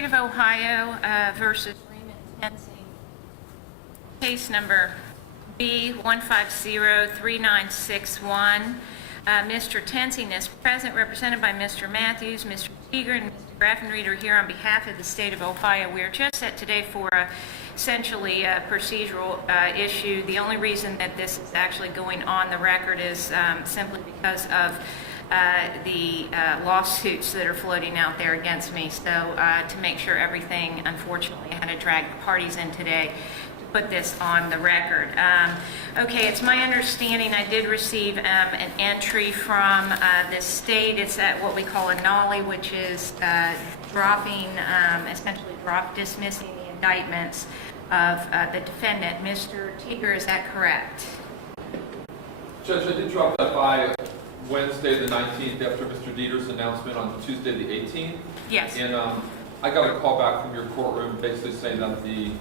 State of Ohio versus Raymond Tenzing, case number B1503961. Mr. Tenzing is present, represented by Mr. Matthews, Mr. Teeger, and Mr. Graffenried here on behalf of the State of Ohio. We are just set today for essentially a procedural issue. The only reason that this is actually going on the record is simply because of the lawsuits that are floating out there against me. So to make sure everything, unfortunately, I had to drag parties in today to put this on the record. Okay, it's my understanding I did receive an entry from the state. It's at what we call a nollie, which is dismissing the indictments of the defendant. Mr. Teeger, is that correct? Judge, I did drop that by Wednesday the 19th after Mr. Dieter's announcement on Tuesday the 18th. Yes. And I got a call back from your courtroom basically saying that the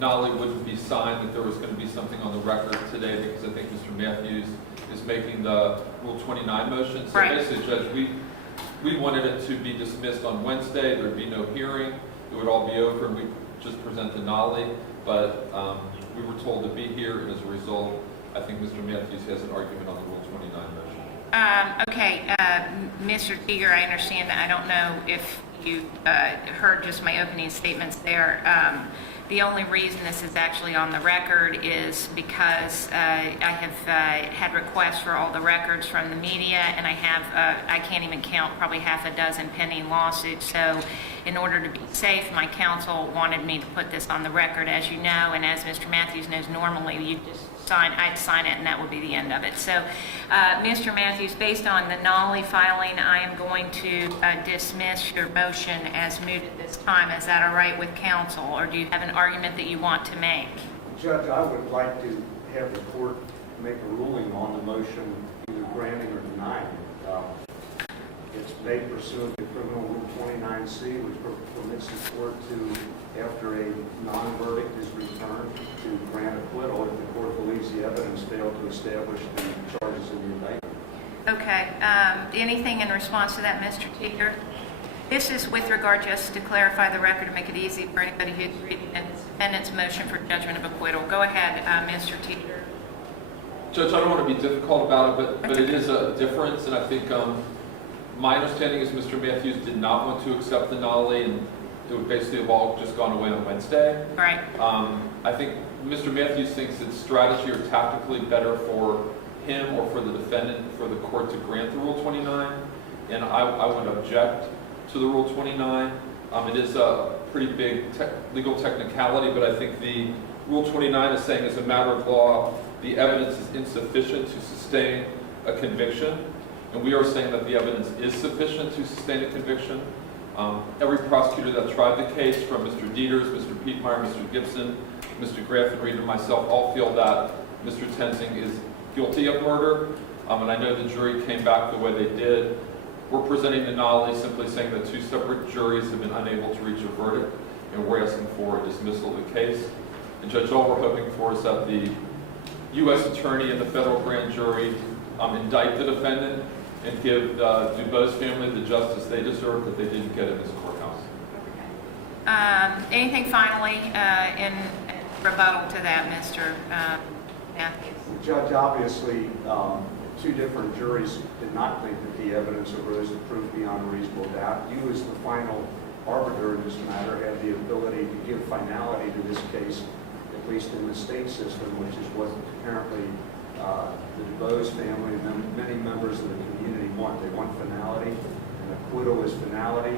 nollie wouldn't be signed, that there was going to be something on the record today because I think Mr. Matthews is making the Rule 29 motion. So right. Basically, Judge, we wanted it to be dismissed on Wednesday. There would be no hearing. It would all be over and we just present the nollie. But we were told to be here, and as a result, I think Mr. Matthews has an argument on the Rule 29 motion. Okay, Mr. Teeger, I understand that. I don't know if you heard just my opening statements there. The only reason this is actually on the record is because I have had requests for all the records from the media, and I have, I can't even count, probably half a dozen pending lawsuits. So in order to be safe, my counsel wanted me to put this on the record, as you know, and as Mr. Matthews knows, normally you just I'd sign it and that would be the end of it. So, Mr. Matthews, based on the nollie filing, I am going to dismiss your motion as moot at this time. Is that all right with counsel, or do you have an argument that you want to make? Judge, I would like to have the court make a ruling on the motion, either granting or denying it. It's made pursuant to Criminal Rule 29C, which permits the court to, after a non-verdict is returned, to grant acquittal if the court believes the evidence failed to establish the charges in the indictment. Okay. Anything in response to that, Mr. Teeger? This is with regard, just to clarify the record to make it easy for anybody who's reading the defendant's motion for judgment of acquittal. Go ahead, Mr. Teeger. Judge, I don't want to be difficult about it, but it is a difference, and I think my understanding is Mr. Matthews did not want to accept the nollie, and it would basically have all just gone away on Wednesday. Right. I think Mr. Matthews thinks it's strategy or tactically better for him or for the defendant for the court to grant the Rule 29, and I would object to the Rule 29. It is a pretty big legal technicality, but I think the Rule 29 is saying as a matter of law, the evidence is insufficient to sustain a conviction, and we are saying that the evidence is sufficient to sustain a conviction. Every prosecutor that tried the case, from Mr. Dieters, Mr. Pietmeyer, Mr. Gibson, Mr. Graffenried, and myself, all feel that Mr. Tenzing is guilty of murder, and I know the jury came back the way they did. We're presenting the nollie simply saying that two separate juries have been unable to reach a verdict, and we're asking for a dismissal of the case. And Judge, all we're hoping for is that the U.S. Attorney and the federal grand jury indict the defendant and give Dubose family the justice they deserve that they didn't get in this courthouse. Anything finally in rebuttal to that, Mr. Matthews? Judge, obviously, two different juries did not think that the evidence arose to prove beyond a reasonable doubt. You, as the final arbiter in this matter, have the ability to give finality to this case, at least in the state system, which is what apparently the Dubose family and many members of the community want. They want finality. An acquittal is finality.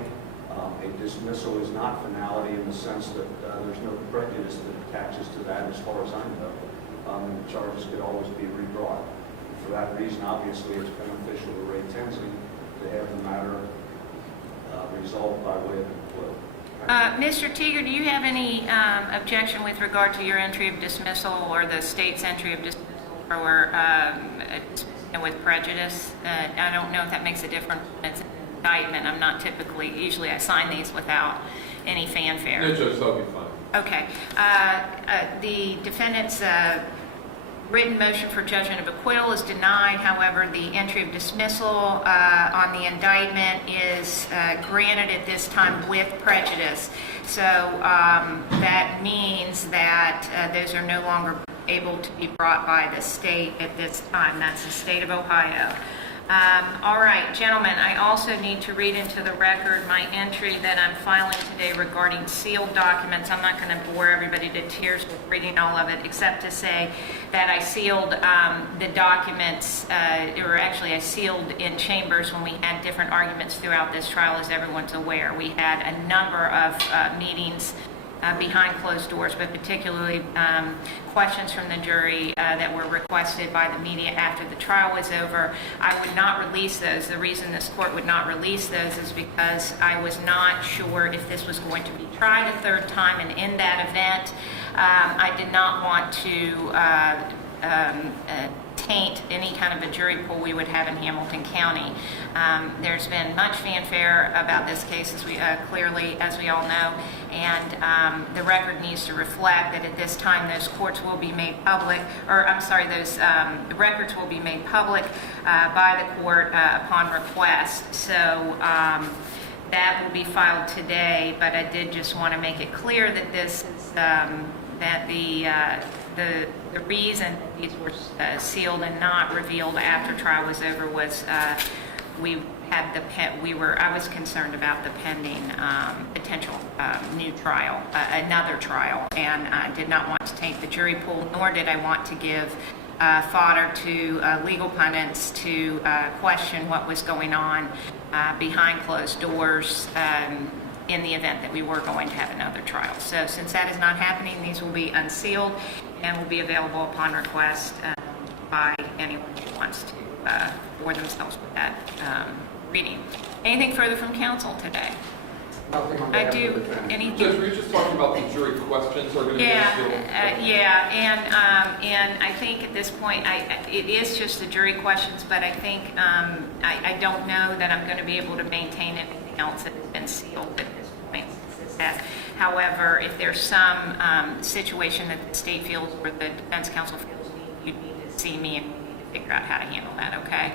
A dismissal is not finality in the sense that there's no prejudice that attaches to that as far as I know. And the charges could always be rebrought. And for that reason, obviously, it's beneficial to Ray Tenzing to have the matter resolved by way of an acquittal. Mr. Teeger, do you have any objection with regard to your entry of dismissal or the state's entry of dismissal or with prejudice? I don't know if that makes a difference when it's an indictment. I'm not usually I sign these without any fanfare. No, Judge, that'll be fine. Okay. The defendant's written motion for judgment of acquittal is denied. However, the entry of dismissal on the indictment is granted at this time with prejudice. So that means that those are no longer able to be brought by the state at this time. That's the state of Ohio. All right, gentlemen, I also need to read into the record my entry that I'm filing today regarding sealed documents. I'm not going to bore everybody to tears with reading all of it, except to say that I sealed the documents, or actually I sealed in chambers when we had different arguments throughout this trial, as everyone's aware. We had a number of meetings behind closed doors, but particularly questions from the jury that were requested by the media after the trial was over. I would not release those. The reason this court would not release those is because I was not sure if this was going to be tried a third time, and in that event, I did not want to taint any kind of a jury pool we would have in Hamilton County. There's been much fanfare about this case, as we clearly, as we all know, and the record needs to reflect that at this time those courts will be made public, or I'm sorry, those records will be made public by the court upon request. So that will be filed today, but I did just want to make it clear that this is that the reason these were sealed and not revealed after trial was over was we had I was concerned about the pending potential new trial, another trial, and I did not want to take the jury pool, nor did I want to give fodder to legal pundits to question what was going on behind closed doors in the event that we were going to have another trial. So since that is not happening, these will be unsealed and will be available upon request by anyone who wants to bore themselves with that reading. Anything further from counsel today? Nothing on I behalf of do. the defense. Anything? Judge, were you just talking about the jury questions are going to be sealed? And I think at this point, it is just the jury questions, but I think I don't know that I'm going to be able to maintain anything else that has been sealed at this point. However, if there's some situation that the state feels or the defense counsel feels you need to see me and we need to figure out how to handle that, okay?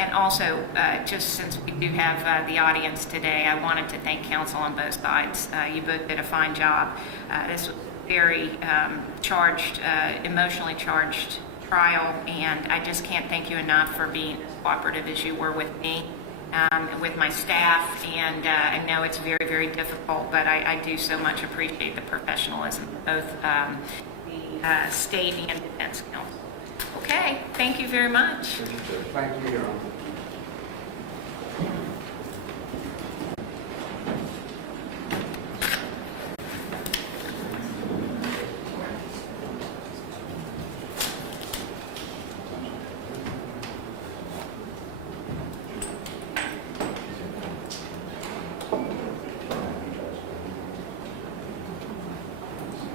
And also, just since we do have the audience today, I wanted to thank counsel on both sides. You both did a fine job. This was a very charged, emotionally charged trial, and I just can't thank you enough for being as cooperative as you were with me. With my staff, and I know it's very, very difficult, but I do so much appreciate the professionalism of both the state and defense counsel. Okay, thank you very much. Thank you, Your Honor.